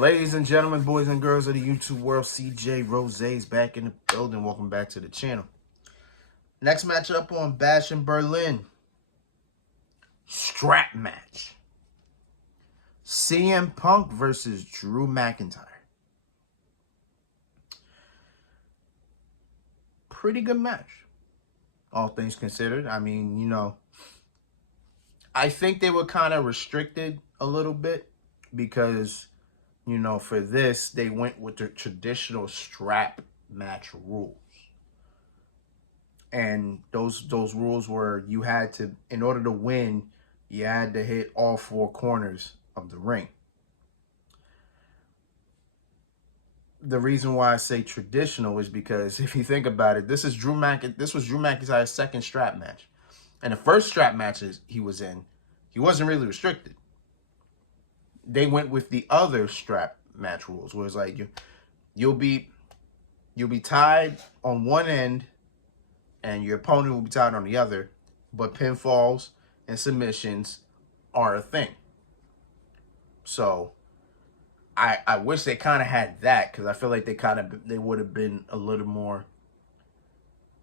Ladies and gentlemen, boys and girls of the YouTube world, CJ Rose's back in the building. Welcome back to the channel. Next matchup on Bash in Berlin. Strap match. CM Punk versus Drew McIntyre. Pretty good match, all things considered. I mean, I think they were kind of restricted a little bit because, for this, they went with the traditional strap match rules. And those rules were you had to, in order to win, you had to hit all four corners of the ring. The reason why I say traditional is because if you think about it, this was Drew McIntyre's second strap match. And the first strap matches he was in, he wasn't really restricted. They went with the other strap match rules, where it's like you'll be tied on one end and your opponent will be tied on the other, but pinfalls and submissions are a thing. So I wish they kind of had that, because I feel like they would have been a little more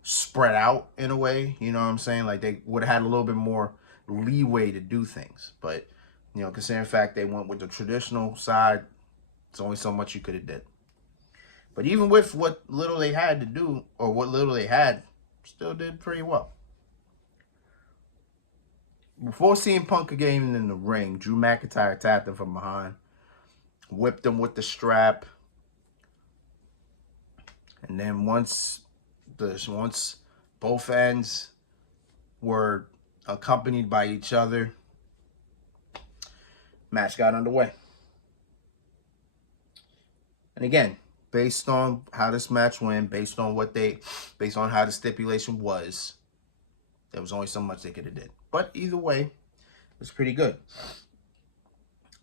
spread out in a way. You know what I'm saying? Like they would have had a little bit more leeway to do things. But considering the fact they went with the traditional side, it's only so much you could have did. But even with what little they had to do, or what little they had, still did pretty well. Before seeing Punk again in the ring, Drew McIntyre tapped him from behind, whipped him with the strap, and then once both ends were accompanied by each other, match got underway. And again, based on how this match went, based on how the stipulation was, there was only so much they could have did. But either way, it was pretty good.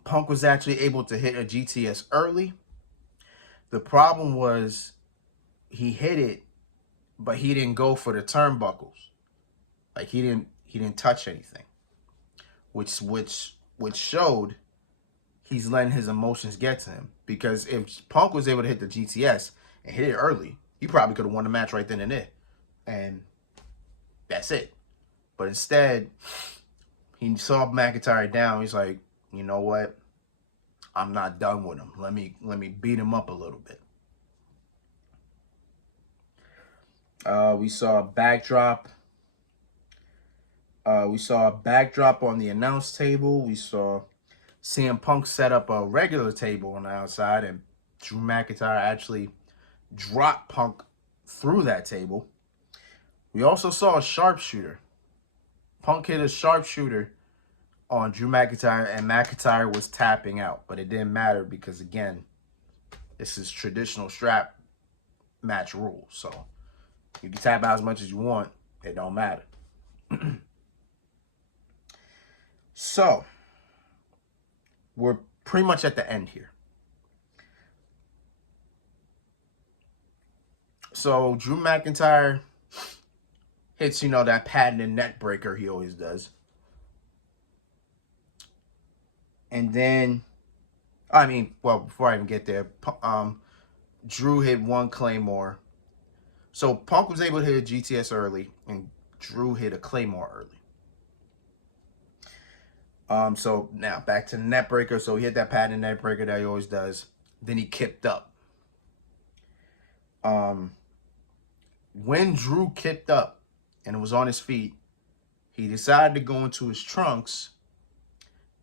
Punk was actually able to hit a GTS early. The problem was he hit it, but he didn't go for the turnbuckles. Like he didn't touch anything, which showed he's letting his emotions get to him. Because if Punk was able to hit the GTS and hit it early, he probably could have won the match right then and there, and that's it. But instead, he saw McIntyre down. He's like, you know what? I'm not done with him. Let me beat him up a little bit. We saw a backdrop. We saw a backdrop on the announce table. We saw CM Punk set up a regular table on the outside, and Drew McIntyre actually dropped Punk through that table. We also saw a sharpshooter. Punk hit a sharpshooter on Drew McIntyre, and McIntyre was tapping out. But it didn't matter because, again, this is traditional strap match rules. So you can tap out as much as you want. It don't matter. So we're pretty much at the end here. So Drew McIntyre hits, that patented neck breaker he always does. And then, before I even get there, Drew hit one Claymore. So Punk was able to hit a GTS early, and Drew hit a Claymore early. So now back to the net breaker. So he hit that patented net breaker that he always does. Then he kicked up. When Drew kicked up and was on his feet, he decided to go into his trunks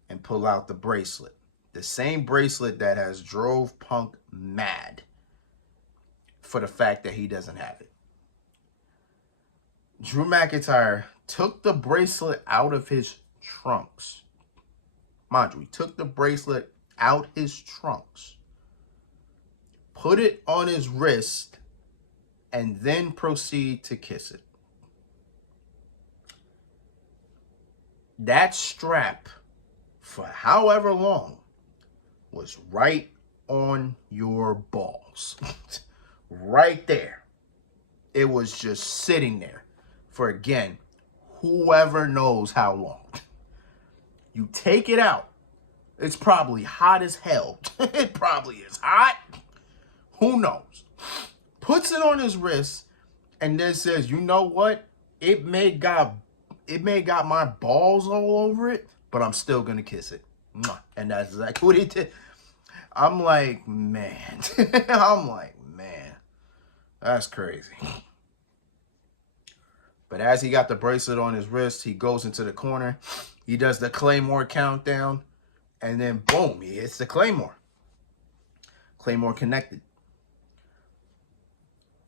and pull out the bracelet. The same bracelet that has drove Punk mad for the fact that he doesn't have it. Drew McIntyre took the bracelet out of his trunks. Mind you, he took the bracelet out his trunks, put it on his wrist, and then proceed to kiss it. That strap, for however long, was right on your balls. Right there. It was just sitting there for, again, whoever knows how long. You take it out. It's probably hot as hell. It probably is hot. Who knows? Puts it on his wrist and then says, "You know what? It may got my balls all over it, but I'm still gonna kiss it." And that's exactly what he did. I'm like, man. I'm like, man. That's crazy. But as he got the bracelet on his wrist, he goes into the corner. He does the Claymore countdown. And then, boom, he hits the Claymore. Claymore connected.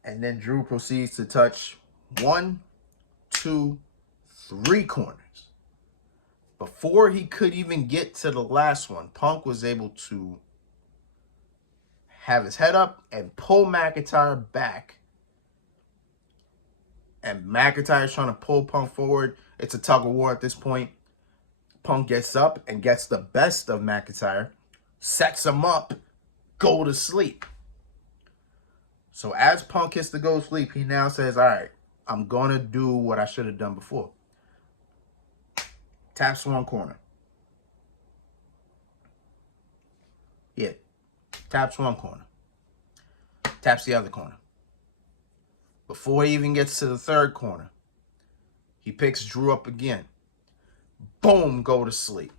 And then Drew proceeds to touch 1, 2, 3 corners. Before he could even get to the last one, Punk was able to have his head up and pull McIntyre back. And McIntyre's trying to pull Punk forward. It's a tug of war at this point. Punk gets up and gets the best of McIntyre, sets him up, go to sleep. So as Punk hits the go to sleep, he now says, all right, I'm going to do what I should have done before. Taps one corner. Yeah, taps one corner. Taps the other corner. Before he even gets to the third corner, he picks Drew up again. Boom, go to sleep.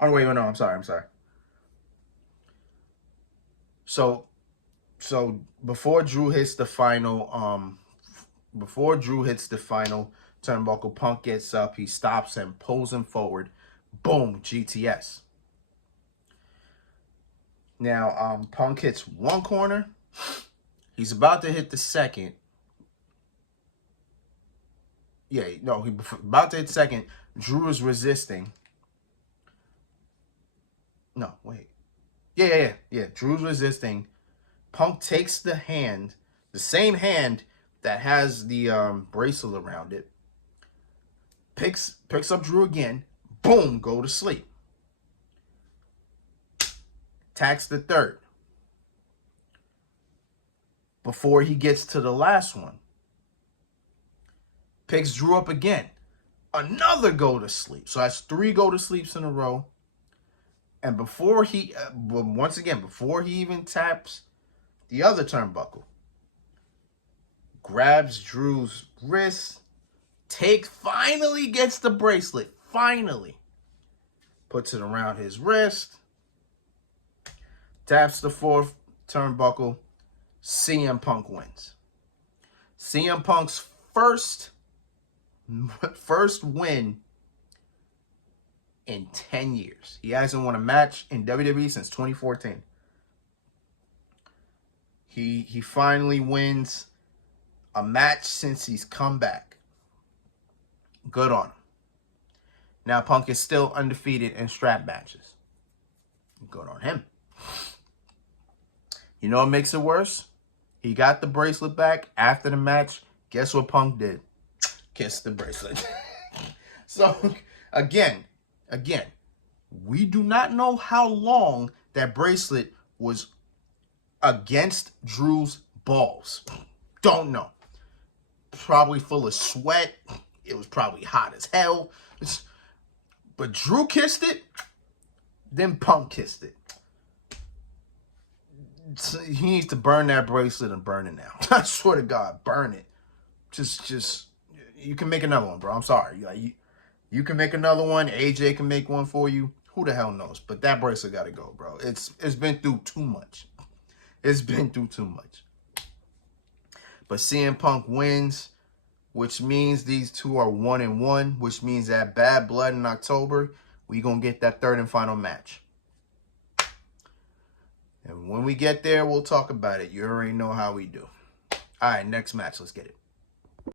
Oh, wait, no, I'm sorry. So before Drew hits the final, turnbuckle, Punk gets up, he stops and pulls him forward. Boom, GTS. Now, Punk hits one corner. He's about to hit the second. Yeah, no, he's about to hit the second. Drew is resisting. No, wait. Yeah. Drew's resisting. Punk takes the hand, the same hand that has the bracelet around it. Picks up Drew again. Boom, go to sleep. Attacks the third. Before he gets to the last one, picks Drew up again. Another go to sleep. So that's 3 go to sleeps in a row. And before he, before he even taps the other turnbuckle, grabs Drew's wrist, finally gets the bracelet, finally. Puts it around his wrist, taps the 4th turnbuckle, CM Punk wins. CM Punk's first win in 10 years. He hasn't won a match in WWE since 2014. He finally wins a match since he's come back. Good on him. Now Punk is still undefeated in strap matches. Good on him. You know what makes it worse? He got the bracelet back after the match. Guess what Punk did? Kiss the bracelet. So, again, we do not know how long that bracelet was against Drew's balls. Don't know. Probably full of sweat. It was probably hot as hell. But Drew kissed it, then Punk kissed it. So he needs to burn that bracelet and burn it now. I swear to God, burn it. Just you can make another one, bro. I'm sorry. You can make another one. AJ can make one for you. Who the hell knows? But that bracelet got to go, bro. It's been through too much. It's been through too much. But CM Punk wins, which means these two are 1-1, which means that Bad Blood in October, we going to get that third and final match. And when we get there, we'll talk about it. You already know how we do. All right, next match. Let's get it.